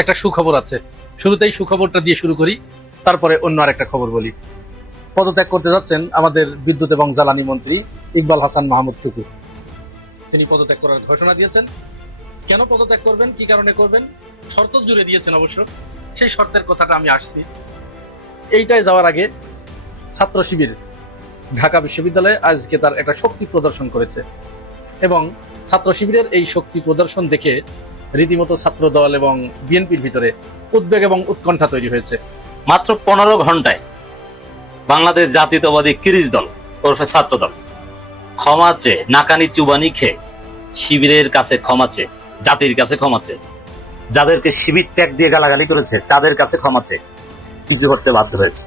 একটা সুখবর আছে। শুরুতেই সুখবরটা দিয়ে শুরু করি, তারপরে অন্য আরেকটা খবর বলি। পদত্যাগ করতে যাচ্ছেন আমাদের বিদ্যুৎ এবং জ্বালানি মন্ত্রী ইকবাল হাসান মাহমুদ টুকু। তিনি পদত্যাগ করার ঘোষণা দিয়েছেন। কেন পদত্যাগ করবেন, কি কারণে করবেন, শর্ত জুড়ে দিয়েছেন অবশ্য। সেই শর্তের কথাটা আমি আসছি। এইটায় যাওয়ার আগে ছাত্র শিবির ঢাকা বিশ্ববিদ্যালয়ে আজকে তার একটা শক্তি প্রদর্শন করেছে এবং ছাত্র শিবিরের এই শক্তি প্রদর্শন দেখে রীতিমতো ছাত্র দল এবং বিএনপির ভিতরে উদ্বেগ এবং উৎকণ্ঠা তৈরি হয়েছে। মাত্র 15 ঘন্টায় বাংলাদেশ জাতীয়তাবাদী কিরিচ দল ওরফে ছাত্র দল ক্ষমা চেয়ে, নাকানি চুবানি খেয়ে, শিবিরের কাছে ক্ষমা চেয়ে, জাতির কাছে ক্ষমা চেয়ে, যাদেরকে শিবির ট্যাগ দিয়ে গালাগালি করেছে তাদের কাছে ক্ষমা চেয়ে কিছু করতে বাধ্য হয়েছে।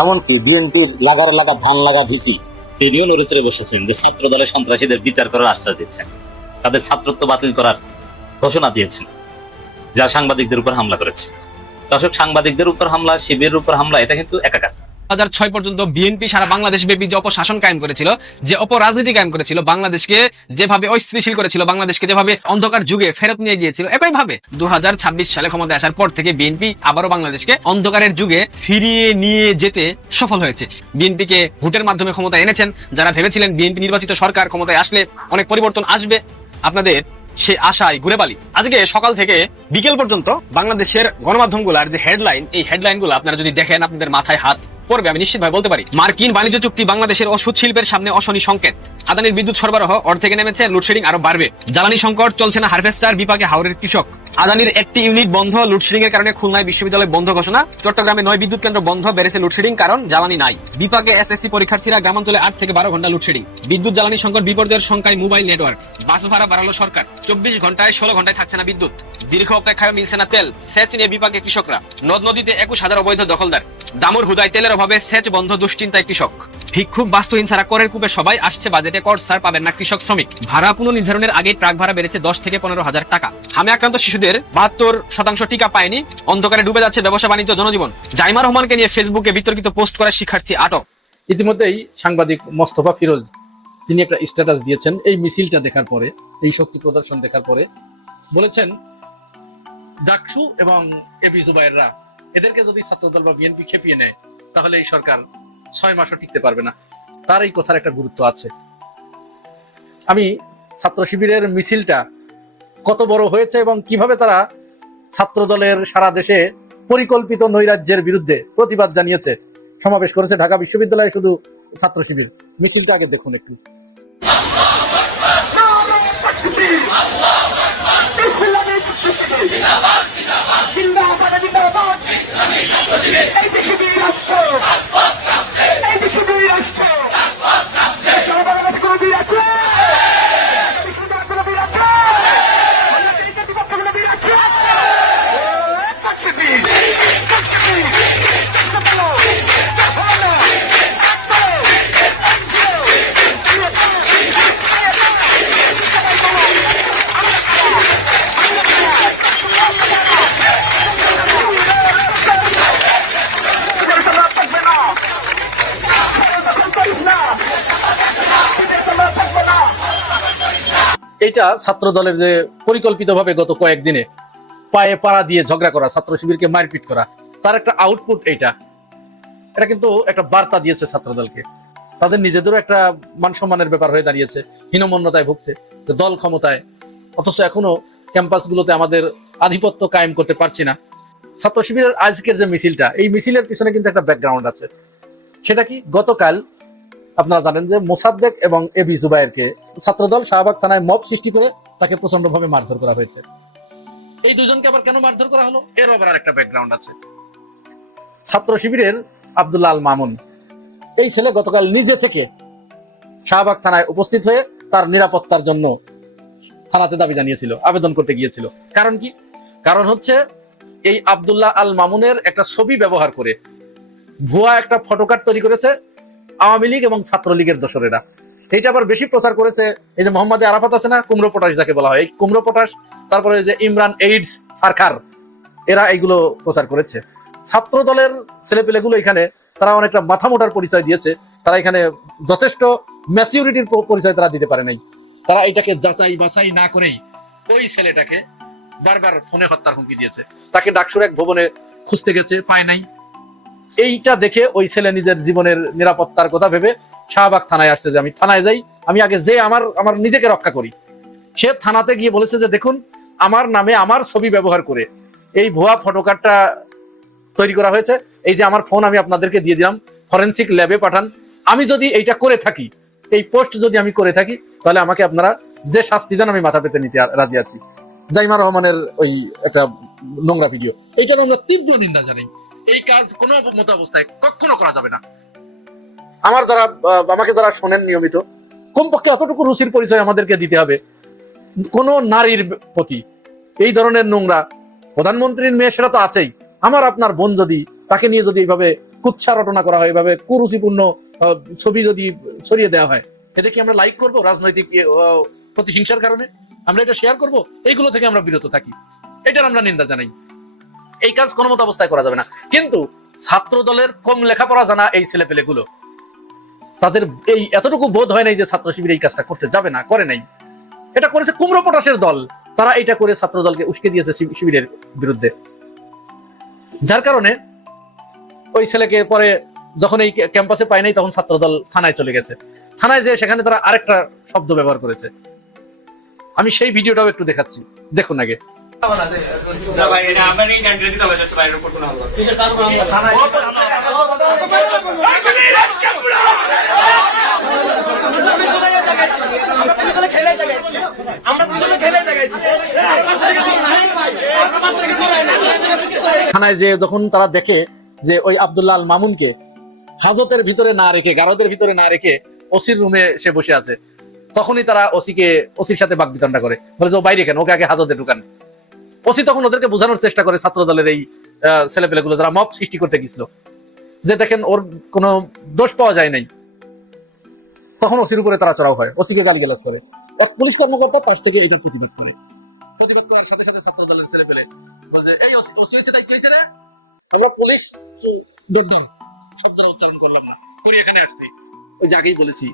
এমনকি বিএনপির লাগার লাগা ধান লাগা ভিসি তিনিও নড়ে চড়ে বসেছেন যে ছাত্র দলের সন্ত্রাসীদের বিচার করার আশ্বাস দিচ্ছেন, তাদের ছাত্রত্ব বাতিল করার ঘোষণা দিয়েছেন, যারা সাংবাদিকদের উপর হামলা করেছে। দর্শক, সাংবাদিকদের উপর হামলা, শিবিরের উপর হামলা, এটা কিন্তু একাকার। 2006 পর্যন্ত বিএনপি সারা বাংলাদেশ ব্যাপী যে অপশাসন কায়েম করেছিল, যে অপরাজনীতি কায়েম করেছিল, বাংলাদেশকে যেভাবে অস্থিতিশীল করেছিল, বাংলাদেশকে যেভাবে অন্ধকার যুগে ফেরত নিয়ে গিয়েছিল, একইভাবে 2026 সালে ক্ষমতা আসার পর থেকে বিএনপি আবারও বাংলাদেশকে অন্ধকারের যুগে ফিরিয়ে নিয়ে যেতে সফল হয়েছে। বিএনপিকে ভোটের মাধ্যমে ক্ষমতা এনেছেন যারা ভেবেছিলেন বিএনপি নির্বাচিত সরকার ক্ষমতায় আসলে অনেক পরিবর্তন আসবে, আপনাদের সে আশায় ঘুরে বালি। আজকে সকাল থেকে বিকেল পর্যন্ত বাংলাদেশের গণমাধ্যমগুলোর যে হেডলাইন, এই হেডলাইনগুলো আপনারা যদি দেখেন আপনাদের মাথায় হাত পড়বে, আমি নিশ্চিতভাবে বলতে পারি। মার্কিন বাণিজ্য চুক্তি বাংলাদেশের ওষুধ শিল্পের সামনে অশনি সংকেত। আদানির বিদ্যুৎ সরবরাহ অর্ধেকে নেমেছে, লোডশেডিং আরো বাড়বে। জ্বালানি সংকট, চলছে না হারভেস্টার, বিপাকে হাওরের কৃষক। আদানির একটি ইউনিট বন্ধ, লোডশেডিং এর কারণে খুলনায় বিশ্ববিদ্যালয় বন্ধ ঘোষণা। চট্টগ্রামে 9 বিদ্যুৎ কেন্দ্র বন্ধ, বেড়েছে লোডশেডিং কারণ জ্বালানি নাই। বিপাকে এসএসসি পরীক্ষার্থীরা, গ্রামাঞ্চলে 8 থেকে 12 ঘন্টা লোডশেডিং। বিদ্যুৎ জ্বালানি সংকট, বিপর্যয়ের সংখ্যায় মোবাইল নেটওয়ার্ক। বাস ভাড়া বাড়ালো সরকার, 24 ঘন্টায় 16 ঘন্টায় থাকছে না বিদ্যুৎ। দীর্ঘ অপেক্ষায় মিলছে না তেল, সেচ নিয়ে বিপাকে কৃষকরা। নদ নদীতে 21,000 অবৈধ দখলদার। দামুর হুদায় তেলের অভাবে সেচ বন্ধ, দুশ্চিন্তায় কৃষক। ভিক্ষুক বাস্তুহীন ছাড়া করের কূপে সবাই, আসছে বাজেটে কর ছাড় পাবেন না কৃষক শ্রমিক। ভাড়া পুনর্নির্ধারণের আগে ট্রাক ভাড়া বেড়েছে 10 থেকে 15,000 টাকা। হামে আক্রান্ত শিশুদের 72% টিকা পায়নি, অন্ধকারে ডুবে যাচ্ছে ব্যবসা বাণিজ্য, জনজীবন। জাইমা রহমানকে নিয়ে ফেসবুকে বিতর্কিত পোস্ট করা শিক্ষার্থী আটক। ইতিমধ্যেই সাংবাদিক মোস্তফা ফিরোজ তিনি একটা স্ট্যাটাস দিয়েছেন এই মিছিলটা দেখার পরে, এই শক্তি প্রদর্শন দেখার পরে। বলেছেন ডাকসু এবং এবি জুবায়েররা এদেরকে যদি ছাত্রদল বা বিএনপি খেপিয়ে নেয় তাহলে এই সরকার 6 মাসও টিকতে পারবে না। তার এই কথার একটা গুরুত্ব আছে। আমি ছাত্র শিবিরের মিছিলটা কত বড় হয়েছে এবং কিভাবে তারা ছাত্র দলের সারা দেশে পরিকল্পিত নৈরাজ্যের বিরুদ্ধে প্রতিবাদ জানিয়েছে, সমাবেশ করেছে ঢাকা বিশ্ববিদ্যালয়ে শুধু ছাত্র শিবির। মিছিলটা আগে দেখুন একটু। এটা ছাত্র দলের যে পরিকল্পিতভাবে গত কয়েকদিনে পায়ে পাড়া দিয়ে ঝগড়া করা, ছাত্র শিবিরকে মারপিট করা, তার একটা আউটপুট। এটা কিন্তু একটা বার্তা দিয়েছে ছাত্র দলকে। তাদের নিজেদেরও একটা মান সম্মানের ব্যাপার হয়ে দাঁড়িয়েছে, হীনমন্যতায় ভুগছে দল ক্ষমতায়, অথচ এখনো ক্যাম্পাসগুলোতে আমাদের আধিপত্য কায়েম করতে পারছি না। ছাত্র শিবিরের আজকের যে মিছিলটা, এই মিছিলের পিছনে কিন্তু একটা ব্যাকগ্রাউন্ড আছে। সেটা কি? গতকাল আপনারা জানেন যে মোসাদ্দেক এবং এবি জুবায়েরকে ছাত্রদল শাহবাগ থানায় মব সৃষ্টি করে তাকে প্রচন্ডভাবে মারধর করা হয়েছে। এই দুজনকে আবার কেন মারধর করা হলো, এর আবার একটা ব্যাকগ্রাউন্ড আছে। ছাত্র শিবিরের আব্দুল্লাহ আল মামুন, এই ছেলে গতকাল নিজে থেকে শাহবাগ থানায় উপস্থিত হয়ে তার নিরাপত্তার জন্য থানাতে দাবি জানিয়েছিল, আবেদন করতে গিয়েছিল। কারণ কি? কারণ হচ্ছে এই আব্দুল্লাহ আল মামুনের একটা ছবি ব্যবহার করে ভুয়া একটা ফটোকার্ড তৈরি করেছে আওয়ামী লীগ এবং ছাত্রলীগের দোসরেরা। এইটা আবার বেশি প্রচার করেছে এই যে মোহাম্মদ আরাফাত আছে না, কুমড়ো পটাশ যাকে বলা হয়, এই কুমড়ো পটাশ, তারপরে যে ইমরান এইডস সরকার, এরা এইগুলো প্রচার করেছে। ছাত্র দলের ছেলেপেলেগুলো এখানে তারা অনেকটা মাথা মোটার পরিচয় দিয়েছে, তারা এখানে যথেষ্ট ম্যাচিউরিটির পরিচয় তারা দিতে পারে নাই। তারা এটাকে যাচাই বাছাই না করেই ওই ছেলেটাকে বারবার ফোনে হত্যার হুমকি দিয়েছে। তাকে ডাকসুর এক ভবনে খুঁজতে গেছে, পায় নাই। এইটা দেখে ওই ছেলে নিজের জীবনের নিরাপত্তার কথা ভেবে শাহবাগ থানায় আসছে, যে আমি থানায় যাই, আমি আগে যে আমার নিজেকে রক্ষা করি। সে থানাতে গিয়ে বলেছে যে দেখুন, আমার নামে আমার ছবি ব্যবহার করে এই ভুয়া ফটোকার্ডটা তৈরি করা হয়েছে, এই যে আমার ফোন আমি আপনাদেরকে দিয়ে দিলাম, ফরেনসিক ল্যাবে পাঠান। আমি যদি এইটা করে থাকি, এই পোস্ট যদি আমি করে থাকি, তাহলে আমাকে আপনারা যে শাস্তি দেন আমি মাথা পেতে নিতে রাজি আছি। জাইমা রহমানের ওই একটা নোংরা ভিডিও, এইটার আমরা তীব্র নিন্দা জানাই। এই কাজ কোনো মতো অবস্থায় কখনো করা যাবে না। আমাকে যারা শোনেন নিয়মিত, কমপক্ষে অতটুকু রুচির পরিচয় আমাদেরকে দিতে হবে। কোন নারীর প্রতি এই ধরনের নোংরা, প্রধানমন্ত্রীর মেয়ে সেটা তো আছেই, আমার আপনার বোন যদি, তাকে নিয়ে যদি এইভাবে কুৎসা রটনা করা হয়, এইভাবে কুরুচিপূর্ণ ছবি যদি ছড়িয়ে দেওয়া হয়, এতে কি আমরা লাইক করবো? রাজনৈতিক প্রতিহিংসার কারণে আমরা এটা শেয়ার করব? এইগুলো থেকে আমরা বিরত থাকি, এটার আমরা নিন্দা জানাই। এই কাজ কোনো মতো অবস্থায় করা যাবে না। কিন্তু ছাত্র দলের কম লেখাপড়া জানা এই ছেলেপেলেগুলো, তাদের এই এতটুকু বোধ হয় নাই যে ছাত্র শিবির এই কাজটা করতে যাবে না, করে নাই। এটা করেছে কুমড়ো পটাশের দল, তারা এটা করে ছাত্র দলকে উস্কে দিয়েছে শিবিরের বিরুদ্ধে। যার কারণে ওই ছেলেকে পরে যখন এই ক্যাম্পাসে পায় নাই, তখন ছাত্র দল থানায় চলে গেছে। থানায় যে সেখানে তারা আরেকটা শব্দ ব্যবহার করেছে, আমি সেই ভিডিওটাও একটু দেখাচ্ছি, দেখুন আগে। থানায় যে যখন তারা দেখে যে ওই আব্দুল্লাহ আল মামুনকে হাজতের ভিতরে না রেখে, গারদের ভিতরে না রেখে ওসির রুমে সে বসে আছে, তখনই তারা ওসির সাথে বাকবিতণ্ডা করে, বলে যে ও বাইরে কেন, ওকে আগে হাজতে ঢুকান। ওসি তখন ওদেরকে বোঝানোর চেষ্টা করে, ছাত্র দলের এই ছেলেপেলেগুলো যারা মব সৃষ্টি করতে গেছিল, যে দেখেন ওর কোনো দোষ পাওয়া যায় নাই। তখন ওসির উপরে তারা চড়াও হয়, ওসিকে গালিগালাজ করে। এক পুলিশ কর্মকর্তা পাশ থেকে এটা প্রতিবাদ করে, প্রতিবাদ করার সাথে সাথে ছাত্র দলের ছেলেপেলে বলে এই ওসি হচ্ছে তাই কি হয়েছে রে, আমরা পুলিশ দৌড়দাম শব্দটা উচ্চারণ করলাম না, করে এখানে আসছি। ওই যে আগেই বলেছি,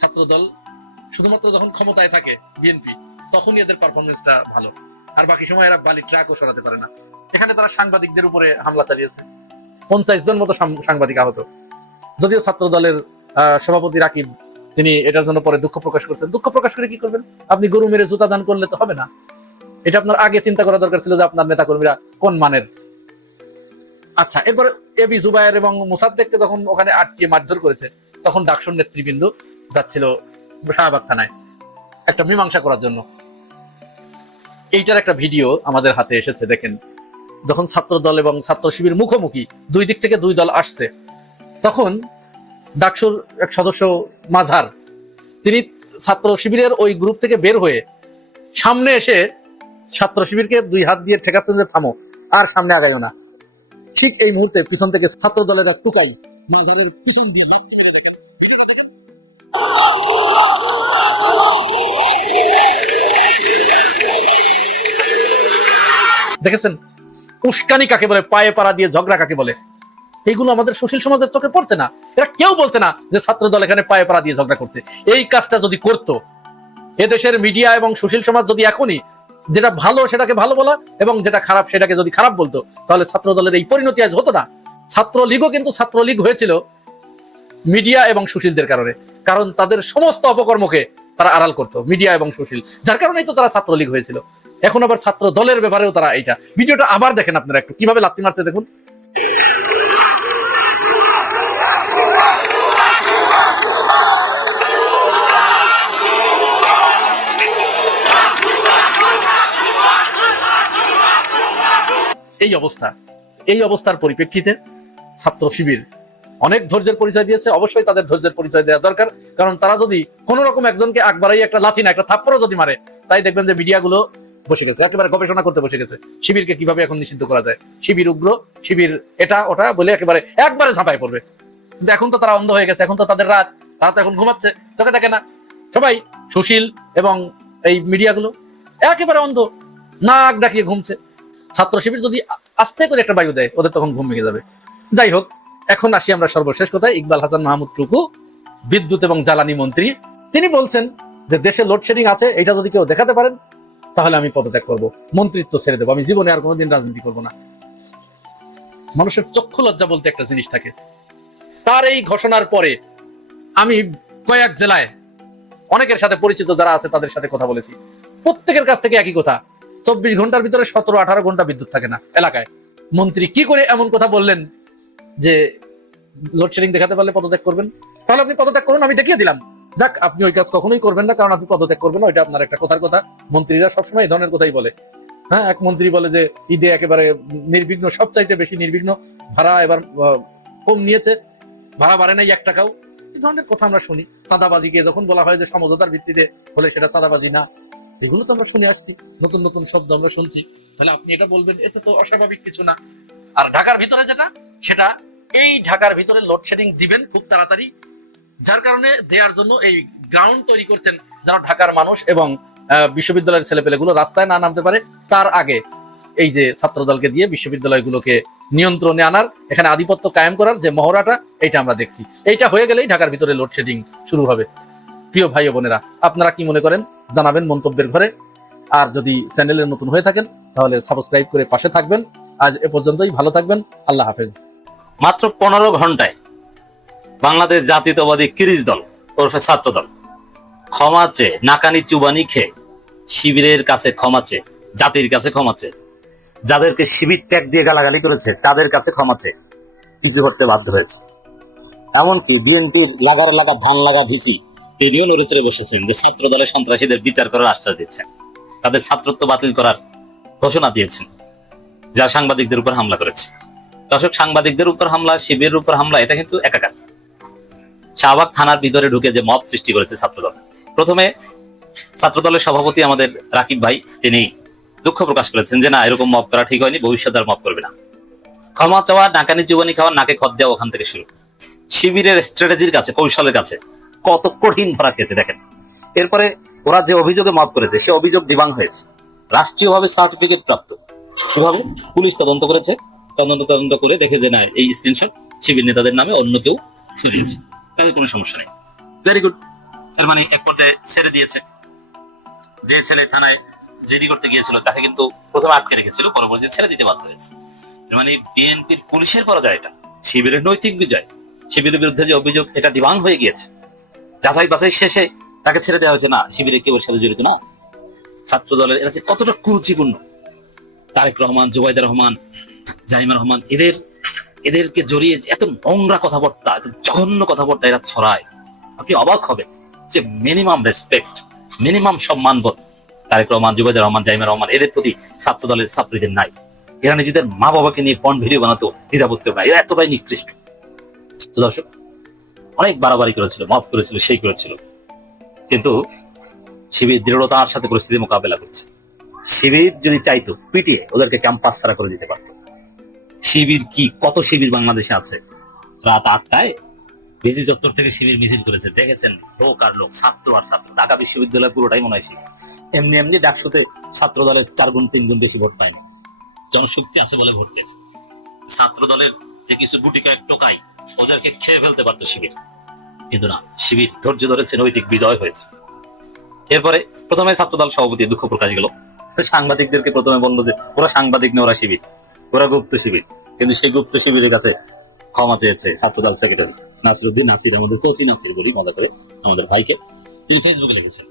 ছাত্র দল শুধুমাত্র যখন ক্ষমতায় থাকে বিএনপি, তখনই এদের পারফরমেন্সটা ভালো, আর বাকি সময় এরা বালি ট্রাকও সরাতে পারে না। এখানে তারা সাংবাদিকদের উপরে হামলা চালিয়েছে, 50 জন মতো সাংবাদিক আহত। যদিও ছাত্র দলের সভাপতি রাকিব, তিনি এটার জন্য পরে দুঃখ প্রকাশ করছেন। দুঃখ প্রকাশ করে কি করবেন? আপনি গরু মেরে জুতা দান করলে তো হবে না, এটা আপনার আগে চিন্তা করা দরকার ছিল যে আপনার নেতা কর্মীরা কোন মানের। আচ্ছা, এরপরে এবি জুবায়ের এবং মোসাদ্দেককে যখন ওখানে আটকিয়ে মারধর করেছে, তখন ডাকসুর নেতৃবৃন্দ যাচ্ছিল শাহবাগ থানায় একটা মীমাংসা করার জন্য। এইটার একটা ভিডিও আমাদের হাতে এসেছে, দেখেন। যখন ছাত্র দল এবং ছাত্র শিবির মুখোমুখি, দুই দিক থেকে দুই দল আসছে, তখন ডাকসুর এক সদস্য মাঝার, তিনি ছাত্র শিবিরের ওই গ্রুপ থেকে বের হয়ে সামনে এসে ছাত্র শিবিরকে 2 হাত দিয়ে ঠেকাচ্ছেন যে থামো, আর সামনে আগাইও না। ঠিক এই মুহূর্তে পিছন থেকে ছাত্র দলের টুকাই মাঝারের পিছন দিয়ে বাচ্চা মেরে, দেখেন ভিডিওটা দেখেন। দেখেছেন উস্কানি কাকে বলে, পায়ে পাড়া দিয়ে ঝগড়া কাকে বলে? এইগুলো আমাদের সুশীল সমাজের চোখে পড়ছে না। এরা কেউ বলছে না যে ছাত্র দল এখানে পায়ে পাড়া দিয়ে ঝগড়া করছে। এই কাজটা যদি করতো, এদেশের মিডিয়া এবং সুশীল সমাজ যদি এখনই যেটা ভালো সেটাকে ভালো বলা এবং যেটা খারাপ সেটাকে যদি খারাপ বলতো, তাহলে ছাত্র দলের এই পরিণতি আজ হতো না। ছাত্রলীগও কিন্তু ছাত্রলীগ হয়েছিল মিডিয়া এবং সুশীলদের কারণে, কারণ তাদের সমস্ত অপকর্মকে তারা আড়াল করতো, মিডিয়া এবং সুশীল, যার কারণেই তো তারা ছাত্রলীগ হয়েছিল। এখন আবার ছাত্র দলের ব্যাপারেও তারা এইটা। ভিডিওটা আবার দেখেন আপনারা একটু, কিভাবে লাথি মারছে দেখুন। এই অবস্থার পরিপ্রেক্ষিতে ছাত্র শিবির অনেক ধৈর্যের পরিচয় দিয়েছে। অবশ্যই তাদের ধৈর্যের পরিচয় দেওয়া দরকার, কারণ তারা যদি কোন রকম একজনকে আকবারাই একটা লাথি না, একটা থাপ্পড়ও যদি মারে, তাই দেখবেন যে মিডিয়াগুলো বসে গেছে, একেবারে গবেষণা করতে বসে গেছে শিবিরকে কিভাবে এখন নিষিদ্ধ করা যায়, শিবির উগ্র, শিবির এটা ওটা বলে একবারে ঝাঁপায় পড়বে। কিন্তু এখন তো তারা অন্ধ হয়ে গেছে, এখন তো তাদের রাত, তারা তো এখন ঘুমাচ্ছে, চোখে দেখে না। সবাই সুশীল এবং এই মিডিয়াগুলো একেবারে অন্ধ, নাক ডাকিয়ে ঘুমছে। ছাত্র শিবির যদি আস্তে করে একটা বায়ু দেয়, ওদের তখন ঘুম ভেঙে যাবে। যাই হোক, এখন আসি আমরা সর্বশেষ কথায়। ইকবাল হাসান মাহমুদ টুকু, বিদ্যুৎ এবং জ্বালানি মন্ত্রী, তিনি বলছেন যে দেশে লোডশেডিং আছে, এটা যদি কেউ দেখাতে পারেন তাহলে আমি পদত্যাগ করব, মন্ত্রিত্ব ছেড়ে দেবো, আমি জীবনে আর কোনোদিন রাজনীতি করব না। মানুষের চক্ষু লজ্জা বলতে একটা জিনিস থাকে। তার এই ঘোষণার পরে আমি কয়েক জেলায় অনেকের সাথে পরিচিত যারা আছে তাদের সাথে কথা বলেছি, প্রত্যেকের কাছ থেকে একই কথা, 24 ঘন্টার ভিতরে 17-18 ঘন্টা বিদ্যুৎ থাকে না এলাকায়। মন্ত্রী কি করে এমন কথা বললেন যে লোডশেডিং দেখাতে পারলে পদত্যাগ করবেন? তাহলে আপনি পদত্যাগ করুন, আমি দেখিয়ে দিলাম। যাক, আপনি ওই কাজ কখনোই করবেন না, কারণ আপনি পদত্যাগ করবেন না, ওইটা আপনার একটা কথার কথা। মন্ত্রীরা সবসময় এই ধরনের কথাই বলে। হ্যাঁ, এক মন্ত্রী বলে যে ঈদে একেবারে নির্বিঘ্ন, সবচাইতে বেশি নির্বিঘ্ন, ভাড়া এবার কম নিয়েছে, ভাড়া বাড়ে নাই 1 টাকাও। এই ধরনের কথা আমরা শুনি। চাঁদাবাজিকে যখন বলা হয় যে সমঝোতার ভিত্তিতে হলে সেটা চাঁদাবাজি না, এগুলো তো আমরা শুনে আসছি, নতুন নতুন শব্দ আমরা শুনছি। তাহলে আপনি এটা বলবেন, এতে তো অস্বাভাবিক কিছু না। আর ঢাকার ভিতরে যেটা, সেটা এই ঢাকার ভিতরে লোডশেডিং দিবেন খুব তাড়াতাড়ি, যার কারণে দেওয়ার জন্য এই গ্রাউন্ড তৈরি করছেন, যেন ঢাকার মানুষ এবং বিশ্ববিদ্যালয়ের ছেলেপেলেগুলো রাস্তায় না নামতে পারে। তার আগে এই যে ছাত্রদলকে দিয়ে বিশ্ববিদ্যালয়গুলোকে নিয়ন্ত্রণে আনার, এখানে আধিপত্য কায়েম করার যে মহড়াটা, এইটা আমরা দেখছি। এইটা হয়ে গেলেই ঢাকার ভিতরে লোডশেডিং শুরু হবে। প্রিয় ভাই ও বোনেরা, আপনারা কি মনে করেন জানাবেন মন্তব্যের ঘরে। আর যদি চ্যানেলে নতুন হয়ে থাকেন তাহলে সাবস্ক্রাইব করে পাশে থাকবেন। আজ এ পর্যন্তই, ভালো থাকবেন, আল্লাহ হাফেজ। মাত্র 15 ঘন্টায় বাংলাদেশ জাতীয়তাবাদী কিরিচ দল ওরফে ছাত্রদল ক্ষমা চেয়ে, নাকানি চুবানি খেয়ে, শিবিরের কাছে ক্ষমা চেয়ে, জাতির কাছে ক্ষমা চেয়ে, যাদেরকে শিবির ট্যাগ দিয়ে গালাগালি করেছে তাদের কাছে ক্ষমা চেয়ে কিছু করতে বাধ্য হয়েছে। এমনকি বিএনপির লাগার লাগা ধান লাগা ভিসি তিনিও নড়ে চড়ে বসেছেন যে ছাত্র দলের সন্ত্রাসীদের বিচার করার আশ্বাস দিচ্ছেন, তাদের ছাত্রত্ব বাতিল করার ঘোষণা দিয়েছেন, যারা সাংবাদিকদের উপর হামলা করেছে। দর্শক, সাংবাদিকদের উপর হামলা, শিবিরের উপর হামলা, এটা কিন্তু একাকার। শাহবাগ থানার ভিতরে ঢুকে যে মব সৃষ্টি করেছে ছাত্রদল, প্রথমে ছাত্রদলের সভাপতি আমাদের রাকিব ভাই, তিনি দুঃখ প্রকাশ করেছেন যে না, এরকম মব করা ঠিক হয়নি, ভবিষ্যৎ আর মব করবে না। ক্ষমা চাওয়া, নাকানি চুবানি খাওয়া, নাকে খত দেওয়া ওখান থেকে শুরু। শিবিরের স্ট্র্যাটেজির কাছে, কৌশলের কাছে কত কঠিন ধরা খেয়েছে দেখেন। এরপরে ওরা যে অভিযোগে মব করেছে সে অভিযোগ ডিবাং হয়েছে, রাষ্ট্রীয়ভাবে সার্টিফিকেট প্রাপ্ত। কিভাবে? পুলিশ তদন্ত করেছে, তদন্ত করে দেখে যে না, এই স্ক্রিনশট শিবির নেতাদের নামে অন্য কেউ ছড়িয়েছে, তাদের কোনো সমস্যা নেই। Very good. তার মানে এক পর্যায়ে ছেড়ে দিয়েছে। যে ছেলে থানায় জিডি করতে গিয়েছিল তাকে কিন্তু প্রথমে আটকে রেখেছিল, পরবর্তীতে ছেড়ে দিতে বাধ্য হয়েছে। মানে বিএনপির পুলিশের পরাজয়, এটা শিবিরের নৈতিক বিজয়। শিবিরের বিরুদ্ধে যে অভিযোগ, এটা ডিবাং হয়ে গিয়েছে। যাচাই বাছাই শেষে তাকে ছেড়ে দেওয়া হয়েছে। না, শিবিরে কেউ সাথে জড়িত না। ছাত্র দলের এরা যে কতটা কুরুচিপূর্ণ, তারেক রহমান, জুবাইদা রহমান, জাহিমা রহমান, এদেরকে জড়িয়ে এত নোংরা কথাবার্তা, এত জঘন্য কথাবার্তা এরা ছড়ায়, আপনি অবাক হবেন যে মিনিমাম রেসপেক্ট, মিনিমাম সম্মানবোধ তারেক রহমান, জুবাইদা রহমান, জাহিমা রহমান এদের প্রতি ছাত্র দলের ছাত্রীদের নাই। এরা নিজেদের মা বাবাকে নিয়ে পর্ন ভিডিও বানাতো, দ্বিধাবোধ নাই, এরা এতটাই নিকৃষ্ট। দর্শক, অনেক বাড়াবাড়ি করেছিল, মাফ করেছিল, সেই করেছিল, কিন্তু শিবির দৃঢ়তার সাথে পরিস্থিতি মোকাবেলা করছে। শিবির যদি চাইতো পিটিয়ে ওদেরকে ক্যাম্পাস ছাড়া করে দিতে পারতো। শিবির কি, কত শিবির বাংলাদেশে আছে। রাত 8টায় বিজি চত্বর থেকে শিবির মিছিল করেছে, দেখেছেন লোক আর লোক, ছাত্র আর ছাত্র। ঢাকা বিশ্ববিদ্যালয় পুরোটাই মনে হয় শিবির। এমনি এমনি ডাকসুতে ছাত্র দলের 4 গুণ 3 গুণ বেশি ভোট পায়নি, জনশক্তি আছে বলে ভোট পেয়েছে। ছাত্র দলের যে কিছু গুটি কয়েক টোকাই, ওদেরকে খেয়ে ফেলতে পারতো শিবির, কিন্তু না, শিবির ধৈর্য ধরেছে, নৈতিক বিজয় হয়েছে। এরপরে প্রথমে ছাত্রদল সভাপতি দুঃখ প্রকাশ গেল, সাংবাদিকদেরকে প্রথমে বললো যে ওরা সাংবাদিক না, ওরা শিবির, ওরা গুপ্ত শিবির। কিন্তু সেই গুপ্ত শিবিরের কাছে ক্ষমা চেয়েছে ছাত্রদল সেক্রেটারি নাসিরউদ্দিন নাসির, আমাদের কোচি নাসির বলি মজা করে আমাদের ভাইকে। তিনি ফেসবুকে লিখেছেন,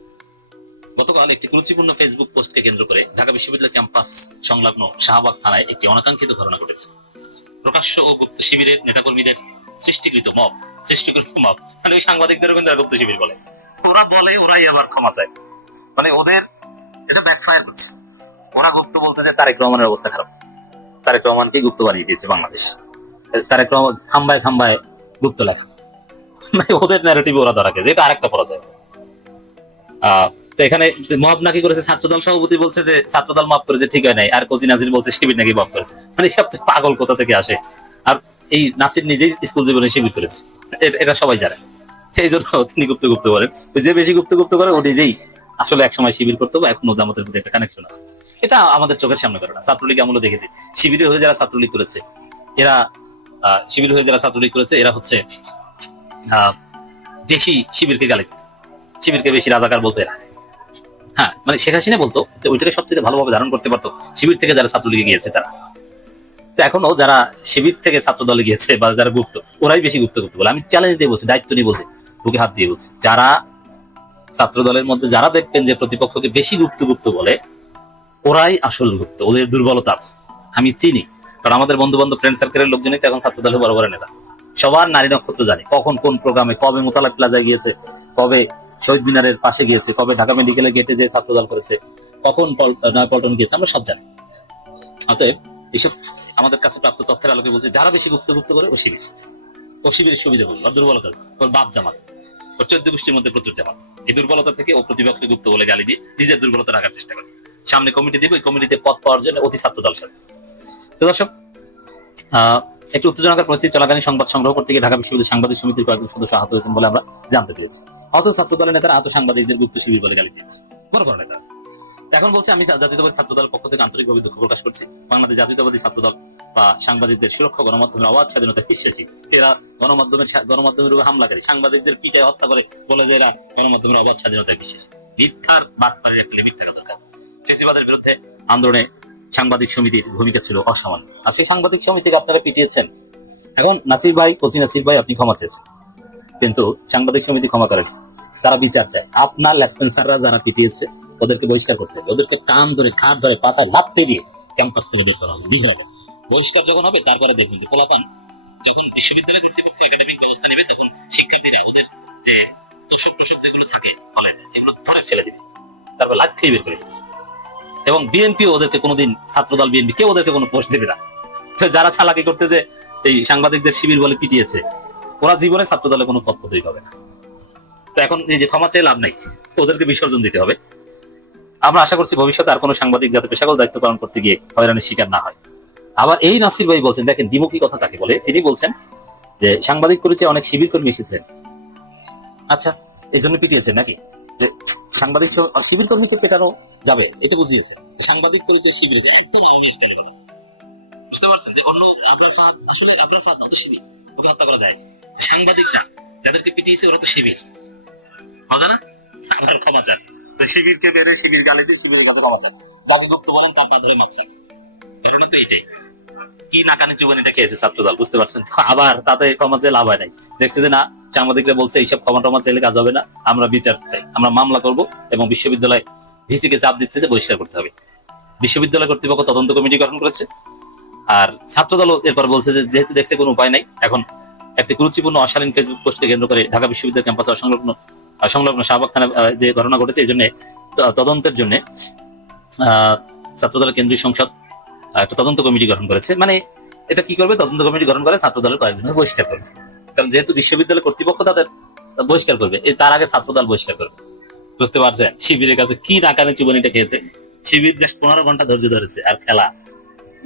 গতকাল একটি গুরুত্বপূর্ণ ফেসবুক পোস্টকে কেন্দ্র করে ঢাকা বিশ্ববিদ্যালয় ক্যাম্পাস সংলগ্ন শাহবাগ থানায় একটি অনাকাঙ্ক্ষিত ঘটনা ঘটেছে। প্রকাশ্য ও গুপ্ত শিবিরের নেতাকর্মীদের সৃষ্টিকৃত মব, মানে ওই সাংবাদিকদেরও কিন্তু গুপ্ত শিবির বলে। ওরা বলে, ওরাই আবার ক্ষমা চায়। মানে ওদের এটা ব্যাকফায়ার করছে। ওরা গুপ্ত বলতে যে তারেক রহমানের অবস্থা খারাপ, তারেক রহমানকে গুপ্ত বানিয়ে দিয়েছে বাংলাদেশ, তারেক রহমান খাম্বায় খাম্বায় গুপ্ত লেখা। মানে ওদের ন্যারেটিভে ওরা ধরা গেছে, এটা আরেকটা পরাজয়। তো এখানে মব নাকি করেছে ছাত্রদল সভাপতি বলছে যে ছাত্রদল মাফ করেছে, ঠিক হয় নাই, আর কোচি নাসির বলছে শিবির নাকি মাফ করেছে। মানে সবচেয়ে পাগল কোথা থেকে আসে। আর এই নাসির নিজেই স্কুল জীবনে শিবির করেছে, এটা সবাই জানে। সেই জন্য তিনি গুপ্ত গুপ্ত বলেন। যে বেশি গুপ্ত গুপ্ত করে ও নিজেই আসলে একসময় শিবির করতে হবে, এখনো জামাতের প্রতি একটা কানেকশন আছে। এটা আমাদের চোখের সামনে করে না। ছাত্রলীগ আমলে দেখেছি, শিবিরের হয়ে যারা ছাত্রলীগ করেছে এরা, শিবির হয়ে যারা ছাত্রলীগ করেছে এরা হচ্ছে বেশি শিবিরকে গালি, শিবিরকে বেশি রাজাকার বলতে। হ্যাঁ, মানে শেখ হাসিনা বলতো যে ওইটাকে সবচেয়ে ভালোভাবে ধারণ করতে পারতো শিবির থেকে যারা ছাত্রলীগে গিয়েছে তারা। তো এখনো যারা শিবির থেকে ছাত্র দলে গিয়েছে বা যারা গুপ্ত, ওরাই বেশি গুপ্ত বলে। আমি চ্যালেঞ্জ দিয়ে বলছি, দায়িত্ব নিয়ে বলছি, বুকে হাত দিয়ে বলছি, যারা ছাত্র দলের মধ্যে যারা দেখবেন যে প্রতিপক্ষকে বেশি গুপ্ত বলে, ওরাই আসল গুপ্ত, ওদের দুর্বলতা আছে। আমি চিনি, কারণ আমাদের বন্ধু বান্ধব ফ্রেন্ড সার্কেলের লোকজনই তো এখন ছাত্র দলের বড় বড় নেতা। সবার নারী নক্ষত্র জানে, কখন কোন প্রোগ্রামে, কবে মোতালা প্লাজায় গিয়েছে, কবে শহীদ মিনারের পাশে গিয়েছে, কবে ঢাকা মেডিকেলে গেটে যে ছাত্র দল করেছে, কখন নয়াপল্টন গিয়েছে, আমরা সব জানি। অতএব এইসব আমাদের কাছে প্রাপ্ত তথ্যের আলোকে বলছে, যারা বেশি গুপ্ত করে ও শিবিরের সুবিধা বলল, আর দুর্বলতা ওর বাপ জামাত, ওর 14 গোষ্ঠীর মধ্যে প্রচুর জামাত। এই দুর্বলতা থেকে ও প্রতিপক্ষকে গুপ্ত বলে গালি দিয়ে নিজের দুর্বলতা রাখার চেষ্টা করে। সামনে কমিটি দেবে, ওই কমিটিতে পদ পাওয়ার জন্য অতি ছাত্র দল সাথে। তো দর্শক, একটি উত্তেজনকর পরিস্থিতি চলাকালীন সংবাদ সংগ্রহ করতে গিয়ে ঢাকা বিশ্ববিদ্যালয় সাংবাদিক সমিতির কয়েকজন সদস্য আহত হয়েছেন বলে আমরা জানতে পেরেছি। আহত ছাত্র দলের নেতারা আহত সাংবাদিকদের গুপ্ত শিবির বলে গালি দিয়েছে। বড় বড় নেতা এখন বলছে, আমি জাতীয়তাবাদী ছাত্র দলের পক্ষ থেকে আন্তরিকভাবে দুঃখ প্রকাশ করছি। বাংলাদেশ জাতীয়তাবাদী ছাত্র দল বা সাংবাদিকদের সুরক্ষা, গণমাধ্যমের অবাধ স্বাধীনতা বিশ্বাসী। এরা গণমাধ্যমের উপর হামলাকারী, সাংবাদিকদের পিটায় হত্যা করে, বলে যে এরা গণমাধ্যমের অবাধ স্বাধীনতায় বিশ্বাসী। মিথ্যার বাটপারের একটা লিমিট থাকা দরকার। ফ্যাসিবাদের বিরুদ্ধে আন্দোলনে সাংবাদিক সমিতির ভূমিকা ছিল অসামান্য, আর সেই সাংবাদিক সমিতিকে আপনারা পিটিয়েছেন। এখন নাসির ভাই, কোচি নাসির ভাই, আপনি ক্ষমা চেয়েছেন, কিন্তু সাংবাদিক সমিতি ক্ষমা করেনি। তারা বিচার চায়। আপনার লেসপেন্সাররা যারা পিটিয়েছে ওদেরকে বহিষ্কার করতে হবে, ওদেরকে কান ধরে, খাট ধরে, পাছায় লাথি দিয়ে ক্যাম্পাস থেকে বের করা হবে, লিখে হবে। বহিষ্কার যখন হবে তারপরে দেখবেন যে পোলাপান যখন বিশ্ববিদ্যালয় কর্তৃপক্ষ একাডেমিক ব্যবস্থা নেবে, তখন শিক্ষার্থীরা ওদের যে দোষক যেগুলো থাকে ফলে এগুলো ধরে ফেলে দিবে, তারপর লাথি বের করে দেবে। এবং বিএনপি ওদেরকে কোনোদিন, ছাত্রদল বিএনপি কেউ ওদেরকে কোনো পোস্ট দেবে না। যারা চালাকি করতে যে এই সাংবাদিকদের শিবির বলে পিটিয়েছে, ওরা জীবনে ছাত্রদলে কোনো পদ পদবি পাবে না। তো এখন এই যে ক্ষমা চেয়ে লাভ নাই, ওদেরকে বিসর্জন দিতে হবে। আমরা আশা করছি ভবিষ্যতে আর কোনো সাংবাদিক যাতে পেশাগত দায়িত্ব পালন করতে গিয়ে হয়রানির শিকার না হয়। আবার এই নাসির ভাই বলছেন, দেখেন দ্বিমুখী কথা কাকে বলে। তিনি বলছেন যে সাংবাদিক পরিচয়ে অনেক শিবির কর্মী এসেছিলেন। আচ্ছা, এই জন্য পিটিয়েছেন নাকি? যে সাংবাদিক শিবির কর্মীকে পেটানো যাবে, এটা বুঝিয়েছে। সাংবাদিক পরিচয় শিবির একদম আওয়ামী স্টাইলের কথা। বুঝতে পারছেন যে অন্য আসলে আপনার ফাঁদ তো শিবির, ওকে হত্যা করা যায়। সাংবাদিকরা যাদেরকে পিটিয়েছে ওরা তো শিবির, মজা না? আমার ক্ষমা চান, শিবিরকে বেড়ে শিবির গালি দিয়ে শিবিরের কাছে ক্ষমা চান, যাকে ভক্ত বলেন তার পায়ে ধরে মাপ চান। ঘটনা তো এটাই। কি নাকানি চুবানিটা খেয়েছে ছাত্রদল, বুঝতে পারছেন তো? আবার তাতে ক্ষমা চেয়ে লাভ হয় নাই। দেখছে যে না, সাংবাদিকরা বলছে এইসব ক্ষমা টমা চাইলে কাজ হবে না, আমরা বিচার চাই, আমরা মামলা করব, এবং বিশ্ববিদ্যালয় ভিসিকে চাপ দিচ্ছে যে বহিষ্কার করতে হবে। বিশ্ববিদ্যালয় কর্তৃপক্ষ তদন্ত কমিটি গঠন করেছে। আর ছাত্রদল এরপর বলছে যে যেহেতু দেখছে কোনো উপায় নাই, এখন একটি গুরুত্বপূর্ণ অশালীন ফেসবুক পোস্টকে কেন্দ্র করে ঢাকা বিশ্ববিদ্যালয় ক্যাম্পাস সংলগ্ন শাহবাগ থানা যে ঘটনা ঘটেছে, এই জন্য তদন্তের জন্য ছাত্রদলের কেন্দ্রীয় সংসদ একটা তদন্ত কমিটি গঠন করেছে। মানে এটা কি করবে? তদন্ত কমিটি গঠন করে ছাত্রদলের কয়েকজনের বহিষ্কার করবে, কারণ যেহেতু বিশ্ববিদ্যালয় কর্তৃপক্ষ তাদের বহিষ্কার করবে, তার আগে ছাত্রদল বহিষ্কার করবে। বুঝতে পারছেন শিবিরের কাছে কি নাকানি চুবানিটা খেয়েছে? শিবির জাস্ট 15 ঘন্টা ধৈর্য ধরেছে, আর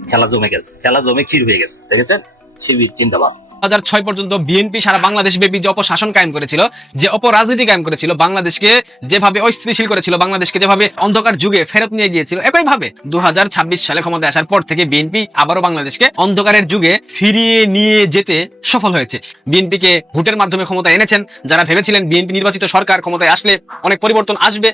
খেলা জমে গেছে, খেলা জমে ক্ষীর হয়ে গেছে। দেখেছেন? শিবির জিন্দাবাদ। 2006 পর্যন্ত বিএনপি সারা বাংলাদেশ ব্যাপী যে অপশাসন কায়েম করেছিল, যে অপরাজনীতি কায়েম করেছিল, বাংলাদেশকে যেভাবে অস্থিতিশীল করেছিল, বাংলাদেশকে যেভাবে অন্ধকার যুগে ফেরত নিয়ে গিয়েছিল, একইভাবে 2026 সালে ক্ষমতায় আসার পর থেকে বিএনপি আবারও বাংলাদেশকে অন্ধকারের যুগে ফিরিয়ে নিয়ে যেতে সফল হয়েছে। বিএনপিকে ভোটের মাধ্যমে ক্ষমতায় এনেছেন যারা ভেবেছিলেন বিএনপি নির্বাচিত সরকার ক্ষমতায় আসলে অনেক পরিবর্তন আসবে,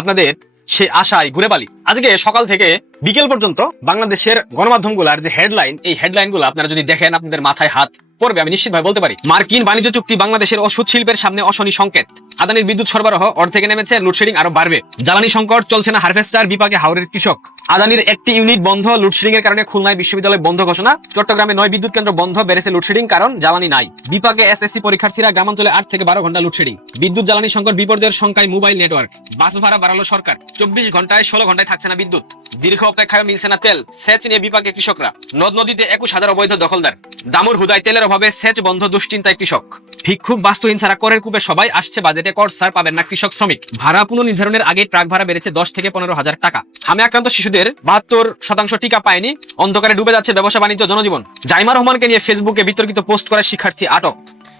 আপনাদের সে আশায় ঘুরে বালি। আজকে সকাল থেকে বিকেল পর্যন্ত বাংলাদেশের গণমাধ্যমগুলোর যে হেডলাইন, এই হেডলাইনগুলো আপনারা যদি দেখেন আপনাদের মাথায় হাত পড়বে, আমি নিশ্চিতভাবে বলতে পারি। মার্কিন বাণিজ্য চুক্তি বাংলাদেশের ওষুধ শিল্পের সামনে অশনি সংকেত। আদানির বিদ্যুৎ সরবরাহ অর্ধেকে নেমেছে, লোডশেডিং আরো বাড়বে। জ্বালানি সংকট, চলছে না হারভেস্টার, বিপাকে হাওরের কৃষক। আদানির একটি ইউনিট বন্ধ, লোডশেডিং এর কারণে খুলনায় বিশ্ববিদ্যালয় বন্ধ ঘোষণা। চট্টগ্রামে 9 বিদ্যুৎ কেন্দ্র বন্ধ, বেড়েছে লোডশেডিং, কারণ জ্বালানি নাই। বিপাকে এসএসসি পরীক্ষার্থীরা, গ্রামাঞ্চলে 8 থেকে 12 ঘন্টা লোডশেডিং। বিদ্যুৎ জ্বালানি সংকট, বিপর্যয়ের সংখ্যায় মোবাইল নেটওয়ার্ক। বাস ভাড়া বাড়ালো সরকার, 24 ঘন্টায় 16 ঘন্টায় থাকছে না বিদ্যুৎ। দীর্ঘ অপেক্ষায় মিলছে না তেল, সেচ নিয়ে বিপাকে কৃষকরা। নদ নদীতে 21,000 অবৈধ দখলদার। দামুর হুদায় তেলের অভাবে সেচ বন্ধ, দুশ্চিন্তায় কৃষক। ভিক্ষুক বাস্তুহীন ছাড়া করের কূপে সবাই, আসছে বাজেটে কর ছাড় পাবেন না কৃষক শ্রমিক। ভাড়া পুনর্নির্ধারণের আগে ট্রাক ভাড়া বেড়েছে 10 থেকে 15,000 টাকা। হামে আক্রান্ত শিশুদের 72% টিকা পায়নি, অন্ধকারে ডুবে যাচ্ছে ব্যবসা বাণিজ্য, জনজীবন। জাইমা রহমানকে নিয়ে ফেসবুকে বিতর্কিত পোস্ট করে শিক্ষার্থী আটক।